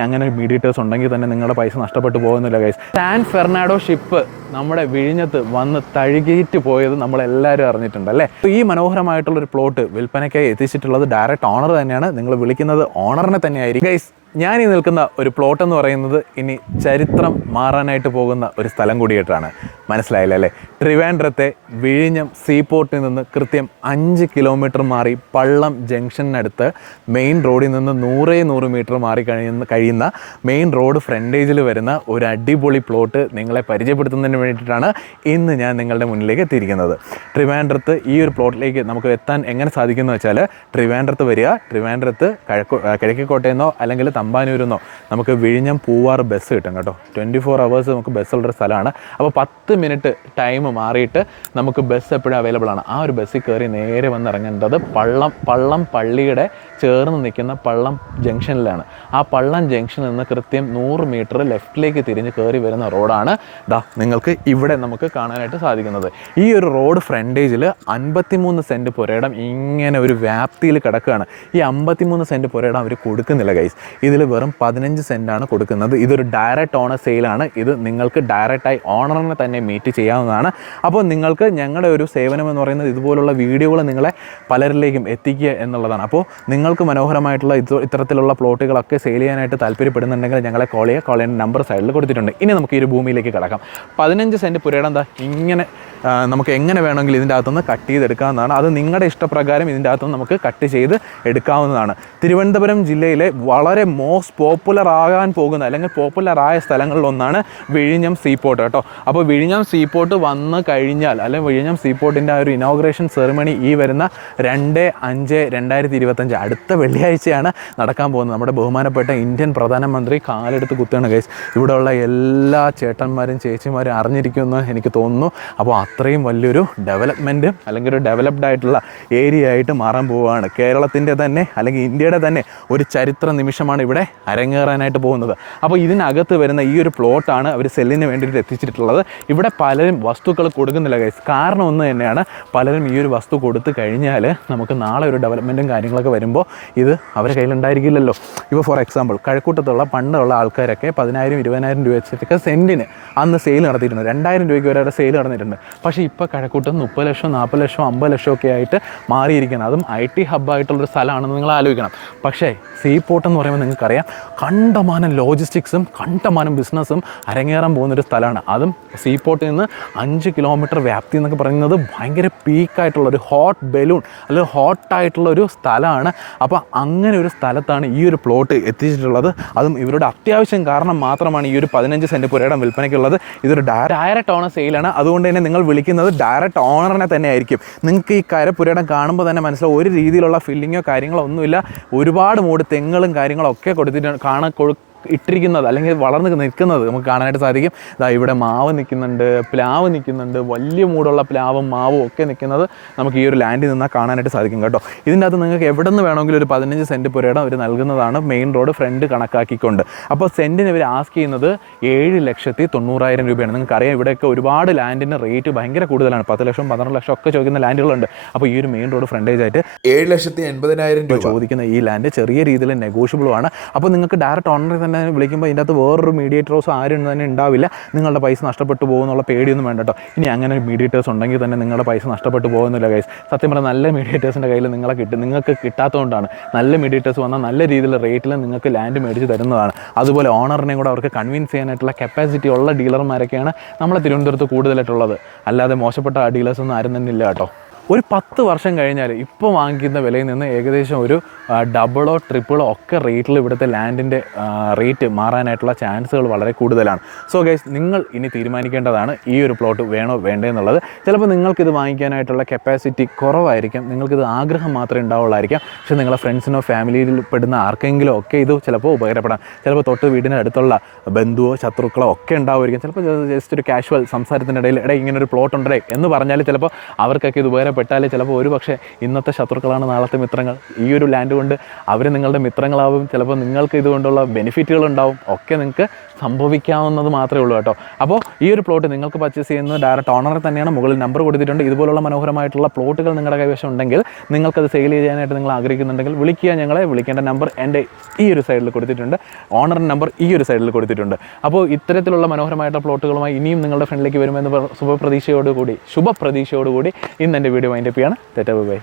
അങ്ങനെ മീഡിയേറ്റേഴ്സ് ഉണ്ടെങ്കിൽ തന്നെ നിങ്ങളുടെ പൈസ നഷ്ടപ്പെട്ടു പോകുന്നില്ല ഗൈസ് സാൻ ഫെർണാഡോ ഷിപ്പ് നമ്മുടെ വിഴിഞ്ഞത്ത് വന്ന് തഴുകിയിട്ട് പോയത് നമ്മളെല്ലാവരും അറിഞ്ഞിട്ടുണ്ട് അല്ലേ? ഈ മനോഹരമായിട്ടുള്ള ഒരു പ്ലോട്ട് വിൽപ്പനയ്ക്കായി എത്തിച്ചിട്ടുള്ളത് ഡയറക്റ്റ് ഓണർ തന്നെയാണ്. നിങ്ങൾ വിളിക്കുന്നത് ഓണറിനെ തന്നെയായിരിക്കും. ഗൈസ് ഞാൻ ഈ നിൽക്കുന്ന ഒരു പ്ലോട്ട് എന്ന് പറയുന്നത് ഇനി ചരിത്രം മാറാനായിട്ട് പോകുന്ന ഒരു സ്ഥലം കൂടിയിട്ടാണ് മനസ്സിലായില്ല അല്ലേ? ട്രിവാൻഡ്രത്തെ വിഴിഞ്ഞം സീപോർട്ടിൽ നിന്ന് കൃത്യം അഞ്ച് കിലോമീറ്റർ മാറി പള്ളം ജംഗ്ഷനടുത്ത് മെയിൻ റോഡിൽ നിന്ന് നൂറേ നൂറ് മീറ്റർ മാറി കഴിയുന്ന കഴിയുന്ന മെയിൻ റോഡ് ഫ്രണ്ടേജിൽ വരുന്ന ഒരു അടിപൊളി പ്ലോട്ട് നിങ്ങളെ പരിചയപ്പെടുത്തുന്നതിന് വേണ്ടിയിട്ടാണ് ഇന്ന് ഞാൻ നിങ്ങളുടെ മുന്നിലേക്ക് എത്തിയിരിക്കുന്നത്. ട്രിവാൻഡ്രത്ത് ഈ ഒരു പ്ലോട്ടിലേക്ക് നമുക്ക് എത്താൻ എങ്ങനെ സാധിക്കുമെന്ന് വെച്ചാൽ ട്രിവാൻഡ്രത്ത് വരിക ട്രിവാൻഡ്രത്ത് കിഴക്കോ കിഴക്കിക്കോട്ടയെന്നോ അല്ലെങ്കിൽ തമ്പാനൂരിൽ നിന്നോ നമുക്ക് വിഴിഞ്ഞം പൂവാർ ബസ് കിട്ടും കേട്ടോ. ട്വന്റി ഫോർ അവേഴ്സ് നമുക്ക് ബസ്സുള്ളൊരു സ്ഥലമാണ്. അപ്പോൾ പത്ത് മിനിറ്റ് ടൈം മാറിയിട്ട് നമുക്ക് ബസ് എപ്പോഴും അവൈലബിൾ ആണ്. ആ ഒരു ബസ്സിൽ കയറി നേരെ വന്ന് ഇറങ്ങേണ്ടത് പള്ളം പള്ളം പള്ളിയുടെ ചേർന്ന് നിൽക്കുന്ന പള്ളം ജംഗ്ഷനിലാണ് ആ പള്ളം ജംഗ്ഷനിൽ നിന്ന് കൃത്യം നൂറ് മീറ്റർ ലെഫ്റ്റിലേക്ക് തിരിഞ്ഞ് കയറി വരുന്ന റോഡാണ് ദാ നിങ്ങൾക്ക് ഇവിടെ നമുക്ക് കാണാനായിട്ട് സാധിക്കുന്നത്. ഈ ഒരു റോഡ് ഫ്രണ്ടേജിൽ അൻപത്തിമൂന്ന് സെന്റ് പുരയിടം ഇങ്ങനെ ഒരു വ്യാപ്തിയിൽ കിടക്കുകയാണ്. ഈ അമ്പത്തിമൂന്ന് സെന്റ് പുരയിടം അവർ കൊടുക്കുന്നില്ല ഗൈസ് ഇതിൽ വെറും പതിനഞ്ച് ആണ് കൊടുക്കുന്നത്. ഇതൊരു ഡയറക്റ്റ് ഓണർ സെയിലാണ് ഇത് നിങ്ങൾക്ക് ഡയറക്റ്റായി ഓണറിനെ തന്നെ മീറ്റ് ചെയ്യാവുന്നതാണ്. അപ്പോൾ നിങ്ങൾക്ക് ഞങ്ങളുടെ ഒരു സേവനം എന്ന് പറയുന്നത് ഇതുപോലുള്ള വീഡിയോകൾ നിങ്ങളെ പലരിലേക്കും എത്തിക്കുക എന്നുള്ളതാണ്. അപ്പോൾ നിങ്ങൾക്ക് മനോഹരമായിട്ടുള്ള ഇത് ഇത്തരത്തിലുള്ള പ്ലോട്ടുകളൊക്കെ സെയിൽ ചെയ്യാനായിട്ട് താല്പര്യപ്പെടുന്നുണ്ടെങ്കിൽ ഞങ്ങളെ കോൾ ചെയ്യുക. കോൾ ചെയ്യുന്ന നമ്പർ സൈഡിൽ കൊടുത്തിട്ടുണ്ട്. ഇനി നമുക്ക് ഈ ഒരു ഭൂമിയിലേക്ക് കിടക്കാം. പതിനഞ്ച് സെന്റ് പുരയിടം എന്താ ഇങ്ങനെ നമുക്ക് എങ്ങനെ വേണമെങ്കിലും ഇതിന്റെ അകത്തുനിന്ന് കട്ട് ചെയ്തെടുക്കാവുന്നതാണ്. അത് നിങ്ങളുടെ ഇഷ്ടപ്രകാരം ഇതിന്റെ അകത്തുനിന്ന് നമുക്ക് കട്ട് ചെയ്ത് എടുക്കാവുന്നതാണ്. തിരുവനന്തപുരം ജില്ലയിലെ വളരെ മോസ്റ്റ് പോപ്പുലർ ആകാൻ പോകുന്ന അല്ലെങ്കിൽ പോപ്പുലർ ആയ സ്ഥലങ്ങളിലൊന്നാണ് വിഴിഞ്ഞം സീ സീപോർട്ട് കേട്ടോ. അപ്പോൾ വിഴിഞ്ഞം സീ സീപോർട്ട് വന്ന് കഴിഞ്ഞാൽ അല്ലെങ്കിൽ വിഴിഞ്ഞം സീ സീപോർട്ടിന്റെ ആ ഒരു ഇനോഗ്രേഷൻ സെറിമണി ഈ വരുന്ന രണ്ട് അഞ്ച് രണ്ടായിരത്തി ഇരുപത്തഞ്ച് അടുത്ത വെള്ളിയാഴ്ചയാണ് നടക്കാൻ പോകുന്നത്. നമ്മുടെ ബഹുമാനപ്പെട്ട ഇന്ത്യൻ പ്രധാനമന്ത്രി കാലെടുത്ത് കുത്തുകയാണ് കേസ് ഇവിടെയുള്ള എല്ലാ ചേട്ടന്മാരും ചേച്ചിമാരും അറിഞ്ഞിരിക്കുമെന്ന് എനിക്ക് തോന്നുന്നു. അപ്പോൾ അത്രയും വലിയൊരു ഡെവലപ്മെന്റ് അല്ലെങ്കിൽ ഒരു ഡെവലപ്ഡ് ആയിട്ടുള്ള ഏരിയ ആയിട്ട് മാറാൻ പോവുകയാണ്. കേരളത്തിന്റെ തന്നെ അല്ലെങ്കിൽ ഇന്ത്യയുടെ തന്നെ ഒരു ചരിത്ര നിമിഷമാണ് ഇവിടെ അരങ്ങേറാനായിട്ട് പോകുന്നത്. അപ്പോൾ ഇതിനകത്ത് വരുന്ന ഈ ഒരു പ്ലോട്ടാണ് അവർ സെല്ലിന് വേണ്ടിയിട്ട് എത്തിച്ചിട്ടുള്ളത്. ഇവിടെ പലരും വസ്തുക്കൾ കൊടുക്കുന്നില്ല ഗൈസ് കാരണം ഒന്ന് തന്നെയാണ് പലരും ഈ ഒരു വസ്തു കൊടുത്തു കഴിഞ്ഞാൽ നമുക്ക് നാളെ ഒരു ഡെവലപ്മെന്റും കാര്യങ്ങളൊക്കെ വരുമ്പോൾ ഇത് അവർ കയ്യിലുണ്ടായിരിക്കില്ലല്ലോ ഇപ്പോൾ ഫോർ എക്സാമ്പിൾ കഴക്കൂട്ടത്തുള്ള പണ്ടുള്ള ആൾക്കാരൊക്കെ പതിനായിരം ഇരുപതിനായിരം രൂപ വെച്ചിട്ടൊക്കെ സെന്റിന് അന്ന് സെയിൽ നടത്തിയിട്ടുണ്ട് രണ്ടായിരം രൂപയ്ക്ക് വരെ സെയിൽ നടന്നിട്ടുണ്ട്. പക്ഷേ ഇപ്പോൾ കഴക്കൂട്ടം മുപ്പത് ലക്ഷം നാൽപ്പത് ലക്ഷം അമ്പത് ലക്ഷം ഒക്കെ ആയിട്ട് മാറിയിരിക്കണം അതും ഐ ടി ഹബ്ബായിട്ടുള്ളൊരു സ്ഥലമാണെന്ന് നിങ്ങൾ ആലോചിക്കണം. പക്ഷേ സീ പോർട്ട് എന്ന് പറയുമ്പോൾ നിങ്ങൾക്കറിയാം. കണ്ടമാനം ലോജിസ്റ്റിക്സും കണ്ടമാനം ബിസിനസ്സും അരങ്ങേറാൻ പോകുന്നൊരു സ്ഥലമാണ്. അതും സീപോർട്ടിൽ നിന്ന് അഞ്ച് കിലോമീറ്റർ വ്യാപ്തി എന്നൊക്കെ പറയുന്നത് ഭയങ്കര പീക്കായിട്ടുള്ള ഒരു ഹോട്ട് ബലൂൺ അല്ലെങ്കിൽ ഹോട്ടായിട്ടുള്ള ഒരു സ്ഥലമാണ്. അപ്പോൾ അങ്ങനെ ഒരു സ്ഥലത്താണ് ഈ ഒരു പ്ലോട്ട് എത്തിച്ചിട്ടുള്ളത്. അതും ഇവരുടെ അത്യാവശ്യം കാരണം മാത്രമാണ് ഈ ഒരു പതിനഞ്ച് സെന്റ് പുരയുടെ വിൽപ്പനയ്ക്കുള്ളത്. ഇതൊരു ഡയറക്റ്റ് ഓണർ സെയിലാണ് അതുകൊണ്ട് തന്നെ നിങ്ങൾ വിളിക്കുന്നത് ഡയറക്റ്റ് ഓണറിനെ തന്നെ ആയിരിക്കും. നിങ്ങൾക്ക് ഈ കര പുരയിടം കാണുമ്പോൾ തന്നെ മനസ്സിലാവും. ഒരു രീതിയിലുള്ള ഫില്ലിങ്ങോ കാര്യങ്ങളോ ഒന്നുമില്ല. ഒരുപാട് മൂട് തെങ്ങുകളും കാര്യങ്ങളും കൊടുത്തിട്ട് കാണാൻ കൊടു ഇട്ടിരിക്കുന്നത് അല്ലെങ്കിൽ വളർന്ന് നിൽക്കുന്നത് നമുക്ക് കാണാനായിട്ട് സാധിക്കും. ഇതാ ഇവിടെ മാവ് നിൽക്കുന്നുണ്ട് പ്ലാവ് നിൽക്കുന്നുണ്ട് വലിയ മൂടുള്ള പ്ലാവും മാവും ഒക്കെ നിൽക്കുന്നത് നമുക്ക് ഈ ഒരു ലാൻഡിൽ നിന്നാൽ കാണാനായിട്ട് സാധിക്കും കേട്ടോ. ഇതിന്റെ അകത്ത് നിങ്ങൾക്ക് എവിടെ നിന്ന് വേണമെങ്കിലും ഒരു പതിനഞ്ച് സെന്റ് പുരയിടം അവർ നൽകുന്നതാണ് മെയിൻ റോഡ് ഫ്രണ്ട് കണക്കാക്കിക്കൊണ്ട്. അപ്പോൾ സെന്റിന് ഇവർ ആസ്ക് ചെയ്യുന്നത് ഏഴ് ലക്ഷത്തി തൊണ്ണൂറായിരം രൂപയാണ്. നിങ്ങൾക്ക് അറിയാം ഇവിടെയൊക്കെ ഒരുപാട് ലാൻഡിന്റെ റേറ്റ് ഭയങ്കര കൂടുതലാണ്. പത്ത് ലക്ഷം പന്ത്രണ്ട് ലക്ഷം ഒക്കെ ചോദിക്കുന്ന ലാൻഡുകളുണ്ട് അപ്പോൾ ഈ ഒരു മെയിൻ റോഡ് ഫ്രണ്ടേജ് ആയിട്ട് ഏഴ് ലക്ഷത്തി എൺപതിനായിരം രൂപ. ചോദിക്കുന്ന ഈ ലാൻഡ് ചെറിയ രീതിയിൽ നെഗോഷ്യബിളുമാണ് അപ്പോൾ നിങ്ങൾക്ക് ഡയറക്റ്റ് ഓണറിൽ തന്നെ വിളിക്കുമ്പോൾ ഇതിന്റെ അകത്ത് വേറൊരു മീഡിയേറ്റേഴ്സോ ആരും തന്നെ ഉണ്ടാവില്ല. നിങ്ങളുടെ പൈസ നഷ്ടപ്പെട്ടു പോകുന്നുള്ള പേടിയൊന്നും വേണ്ട കേട്ടോ. ഇനി അങ്ങനെ മീഡിയേറ്റേഴ്സ് ഉണ്ടെങ്കിൽ തന്നെ നിങ്ങളുടെ പൈസ നഷ്ടപ്പെട്ടു പോകുന്നില്ല കൈസ് സത്യം പറഞ്ഞാൽ നല്ല മീഡിയേറ്റേഴ്സിന്റെ കയ്യിൽ നിങ്ങളെ കിട്ടും. നിങ്ങൾക്ക് കിട്ടാത്തതുകൊണ്ടാണ്. നല്ല മീഡിയേറ്റേഴ്സ് വന്നാൽ നല്ല രീതിയിൽ റേറ്റിൽ നിങ്ങൾക്ക് ലാൻഡ് മേടിച്ച് തരുന്നതാണ്. അതുപോലെ ഓണറിനെയും കൂടെ അവർക്ക് കൺവിൻസ് ചെയ്യാനായിട്ടുള്ള കപ്പാസിറ്റി ഉള്ള ഡീലർമാരൊക്കെയാണ് നമ്മളെ തിരുവനന്തപുരത്ത് കൂടുതലായിട്ടുള്ളത്. അല്ലാതെ മോശപ്പെട്ട ഡീലേഴ്സ് ഒന്നും ആരും തന്നെ ഇല്ല കേട്ടോ. ഒരു പത്ത് വർഷം കഴിഞ്ഞാൽ ഇപ്പോൾ വാങ്ങിക്കുന്ന വിലയിൽ നിന്ന് ഏകദേശം ഒരു ഡബിളോ ട്രിപ്പിളോ ഒക്കെ റേറ്റിൽ ഇവിടുത്തെ ലാൻഡിന്റെ റേറ്റ് മാറാനായിട്ടുള്ള ചാൻസുകൾ വളരെ കൂടുതലാണ്. സോ ഗൈസ് നിങ്ങൾ ഇനി തീരുമാനിക്കേണ്ടതാണ് ഈ ഒരു പ്ലോട്ട് വേണോ വേണ്ടേ എന്നുള്ളത്. ചിലപ്പോൾ നിങ്ങൾക്കിത് വാങ്ങിക്കാനായിട്ടുള്ള കപ്പാസിറ്റി കുറവായിരിക്കാം. നിങ്ങൾക്കിത് ആഗ്രഹം മാത്രമേ ഉണ്ടാവുള്ളായിരിക്കാം. പക്ഷേ നിങ്ങളെ ഫ്രണ്ട്സിനോ ഫാമിലിയിൽ പെടുന്ന ആർക്കെങ്കിലും ഒക്കെ ഇത് ചിലപ്പോൾ ഉപകാരപ്പെടാം. ചിലപ്പോൾ തൊട്ട് വീടിന് അടുത്തുള്ള ബന്ധുവോ ശത്രുക്കളോ ഒക്കെ ഉണ്ടാവുമായിരിക്കും. ചിലപ്പോൾ ജസ്റ്റ് ഒരു കാഷ്വൽ സംസാരത്തിന്റെ ഇടയിൽ ഇങ്ങനെ ഒരു പ്ലോട്ട് ഉണ്ടേ എന്ന് പറഞ്ഞാൽ ചിലപ്പോൾ അവർക്കൊക്കെ ഇത് ഉപകാരപ്പെട്ടാൽ ചിലപ്പോൾ ഒരു പക്ഷേ ഇന്നത്തെ ശത്രുക്കളാണ് നാളത്തെ മിത്രങ്ങൾ. ഈ ഒരു ലാൻഡ് കൊണ്ട് അവർ നിങ്ങളുടെ മിത്രങ്ങളാവും. ചിലപ്പോൾ നിങ്ങൾക്ക് ഇതുകൊണ്ടുള്ള ബെനിഫിറ്റുകൾ ഉണ്ടാവും. ഒക്കെ നിങ്ങൾക്ക് സംഭവിക്കാവുന്നത് മാത്രമേ ഉള്ളൂ കേട്ടോ. അപ്പോൾ ഈ ഒരു പ്ലോട്ട് നിങ്ങൾക്ക് പർച്ചേസ് ചെയ്യുന്നത് ഡയറക്റ്റ് ഓണറിൽ തന്നെയാണ് മുകളിൽ നമ്പർ കൊടുത്തിട്ടുണ്ട്. ഇതുപോലുള്ള മനോഹരമായിട്ടുള്ള പ്ലോട്ടുകൾ നിങ്ങളുടെ കൈവശം ഉണ്ടെങ്കിൽ നിങ്ങൾക്കത് സെയിൽ ചെയ്യാനായിട്ട് നിങ്ങൾ ആഗ്രഹിക്കുന്നുണ്ടെങ്കിൽ വിളിക്കുക ഞങ്ങളെ. വിളിക്കേണ്ട നമ്പർ എന്റെ ഈ ഒരു സൈഡിൽ കൊടുത്തിട്ടുണ്ട്. ഓണറിന്റെ നമ്പർ ഈ ഒരു സൈഡിൽ കൊടുത്തിട്ടുണ്ട്. അപ്പോൾ ഇത്തരത്തിലുള്ള മനോഹരമായിട്ടുള്ള പ്ലോട്ടുകളുമായി ഇനിയും നിങ്ങളുടെ ഫ്രണ്ടിലേക്ക് വരുമെന്ന് ശുഭപ്രതീക്ഷയോടുകൂടി ശുഭപ്രതീക്ഷയോടുകൂടി ഇന്ന് എന്റെ വീഡിയോ വൈൻഡപ്പ് ചെയ്യാണ്. തെറ്റ ബൈ